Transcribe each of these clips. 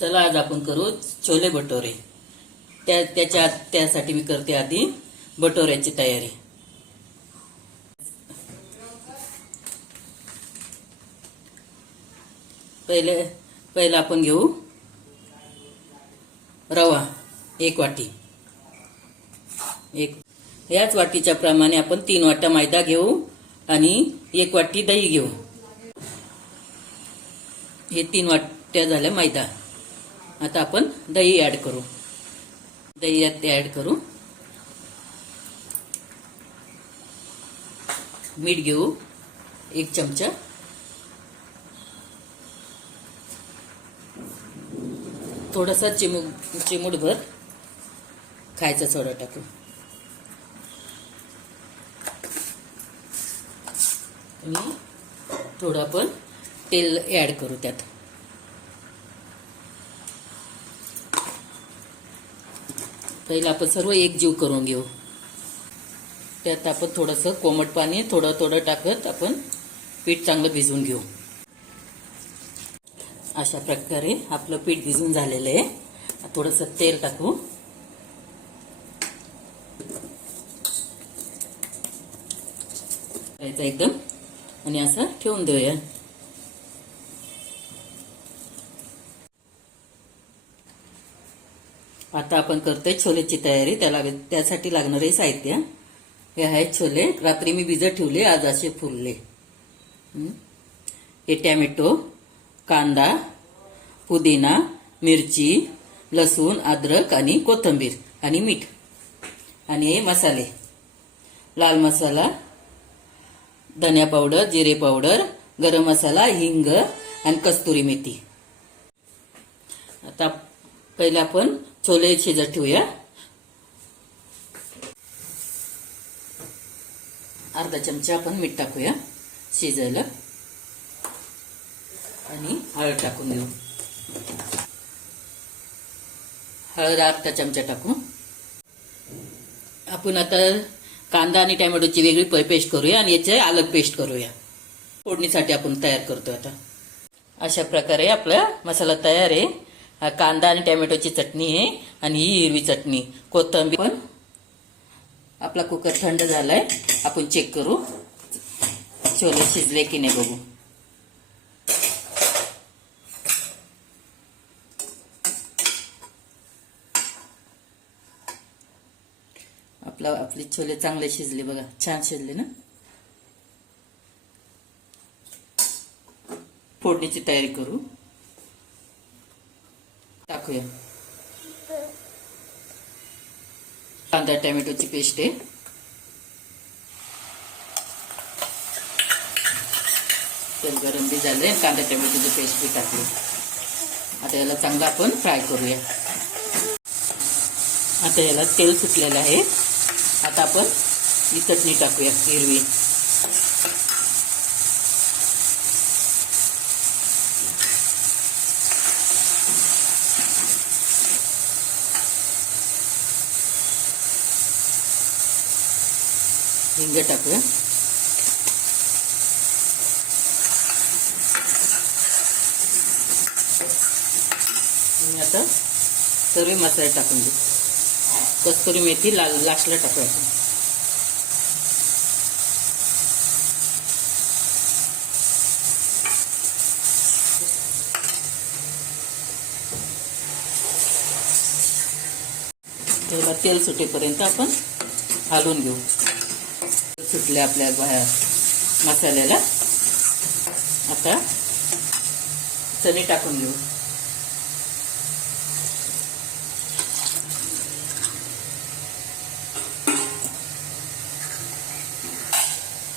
चला आज आपण करू छोले भटोरे। त्यासाठी मी करते आधी भटोऱ्याची तयारी। पहिले आपण घेऊ रवा 1 वाटी। याच वाटीच्या प्रमाणे आपण 3 वाट्या मैदा घेऊ आणि 1 वाटी दही घेऊ। हे 3 वाट्या झाल्या मैदा। आता आपण दही ऍड करू। दही यात ऍड करू। मीठ घेऊ 1 चमचा। थोडासा चिमूटभर खायचा सोडा टाकू। आणि थोडं आपण तेल ऍड करू त्यात। पहिला आपण सर्व एकजीव करून घेऊ। त्यात आपण थोडंसं कोमट पाणी थोडं टाकत आपण पीठ चांगलं भिजवून घेऊ। अशा प्रकारे आपलं पीठ भिजून झालेलं आहे। थोडंसं तेल टाकू। एकदम आणि असं ठेवून देऊया। आता आपण करतोय छोलेची तयारी। त्यासाठी लागणारे साहित्य हे आहेत छोले। रात्री मी भिजत ठेवले, आज असे फुलले। हे टॅमॅटो, कांदा, पुदिना, मिरची, लसूण, अद्रक आणि कोथिंबीर आणि मीठ। आणि हे मसाले, लाल मसाला, धनिया पावडर, जिरे पावडर, गरम मसाला, हिंग आणि कस्तुरी मेथी। आता पहिले आपण छोले शिजत ठेवूया। अर्धा चमचा आपण मीठ टाकूया शिजायला आणि हळद टाकून देऊ। हळद अर्धा चमचा टाकू। आपण आता कांदा आणि टोमॅटोची वेगळी पेस्ट करूया आणि याचे अलग पेस्ट करूया। फोडणीसाठी आपण तयार करतोय आता। अशा प्रकारे आपला मसाला तयार आहे। हा कांदा आणि टोमॅटोची चटणी आहे आणि ही हिरवी चटणी, कोथिंबीर। पण आपला कुकर थंड झालाय, आपण चेक करू छोले शिजले की नाही बघू। आपले छोले चांगले शिजले बघा, छान शिजले ना। फोडणीची तयारी करू। टाकूया कांदा टोमॅटोची पेस्ट आहे। तेल गरम बी झाले, कांदा टोमॅटोची पेस्ट बी टाकली। आता याला चांगलं आपण फ्राय करूया। आता याला तेल सुटलेलं आहे। आता आपण ही चटणी टाकूया हिरवी। हिंग टाकूया। आणि आता सर्व मसाले टाकून देऊ। कस्तुरी मेथी लास्टला टाकूया। त्याला तेल सुटेपर्यंत आपण हलवून घेऊ। सुटले आपल्या मसाल्याला। आता चणे टाकून घेऊ।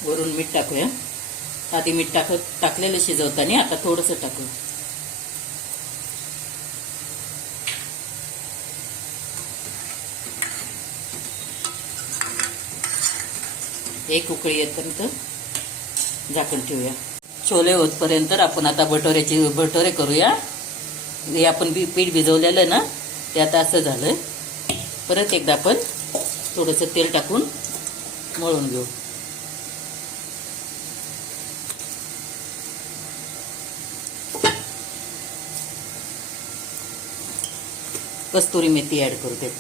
वरून मीठ टाकूया। आधी मीठ टाकलेलं शिजवताना आता थोडंसं टाकू। एक उकळी येईपर्यंत झाकण ठेवूया। छोले होतपर्यंत आपण आता भटोरे करूया। हे आपण पीठ भिजवलेलं ना, ते आता असं झालंय। परत एकदा आपण थोडंसं तेल टाकून मळून घेऊ। कस्तुरी मेथी ऍड करू त्यात.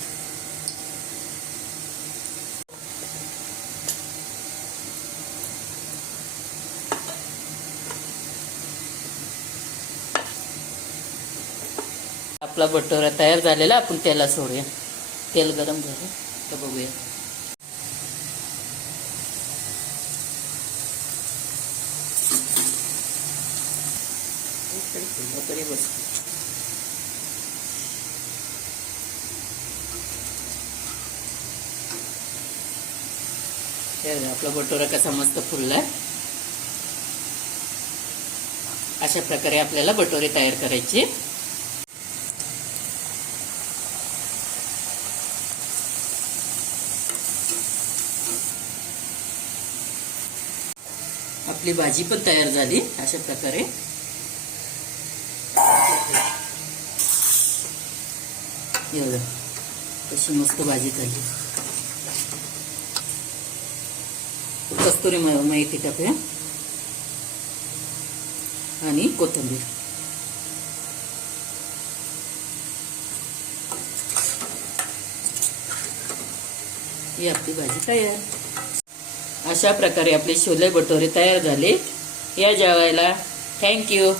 आपला भटोरा तयार झालेला. आपण त्याला सोडूया. तेल गरम झालं तर बघूया. आपला भटोरा कसा मस्त फुललाय. अशा प्रकारे आपल्याला भटोरे तयार करायचे. आपली भाजी पण तयार झाली. अशा प्रकारे एवढं कशी मस्त भाजी झाली. कस्तुरी मेथी टाकूया आणि कोथिंबीर. ही आपली भाजी तयार. अशा प्रकारे आपले छोले भटोरे तयार झाले. या जेवायला. थँक्यू.